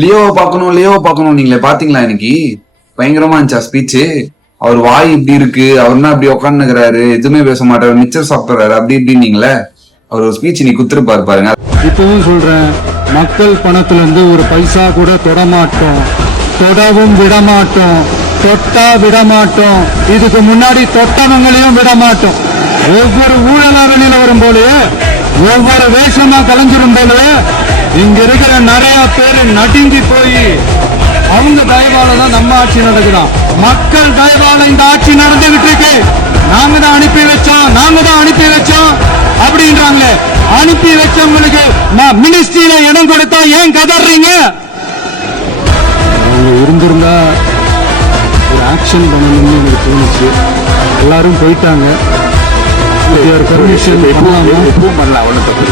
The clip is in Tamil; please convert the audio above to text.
லியோவை பார்க்கணும் நீங்களே பாத்தீங்களா இன்னைக்கு? பயங்கரமா இருந்துச்சா ஸ்பீச்சு? அவர் வாய் இப்படி இருக்கு, அவர்னா அப்படி உட்காந்துக்கிறாரு, எதுவுமே பேச மாட்டாரு, மிச்சர் சாப்பிடுறாரு, அப்படி இப்படின்னீங்களே. அவர் ஒரு ஸ்பீச் நீ குத்துருப்பாரு பாருங்க. இப்பவும் சொல்றேன், மக்கள் பணத்துல இருந்து ஒரு பைசா கூட தொடமாட்டோம், தொடவும் விடமாட்டோம், தொட்டா விடமாட்டோம், இதுக்கு முன்னாடி தொட்டவங்களையும் விடமாட்டோம். ஒவ்வொரு ஊழலா வெளியில வரும் போலயே, ஒவ்வொரு வேஷமா கலைஞ்சிரும் போலயே, இங்க இருக்கிற நிறைய பேரு நடுங்கி போய் அவங்க தயவால தான் நம்ம ஆட்சி நடக்குதான். மக்கள் தயவால இந்த ஆட்சி நடந்துகிட்டு இருக்கு. நாங்க தான் அனுப்பி வச்சோம் அப்படின்றாங்களே. அனுப்பி வச்சவங்களுக்கு நான் மினிஸ்ட்ரியில இடம் கொடுத்தா ஏன் கதறீங்க? அவங்க இருந்திருந்தா ஒரு ஆக்ஷன் பண்ணணும்னு எனக்கு தோணுச்சு. எல்லாரும் போயிட்டாங்க. பெர்மிஷன் பண்ணலாம், ஒன்றும் தப்பு.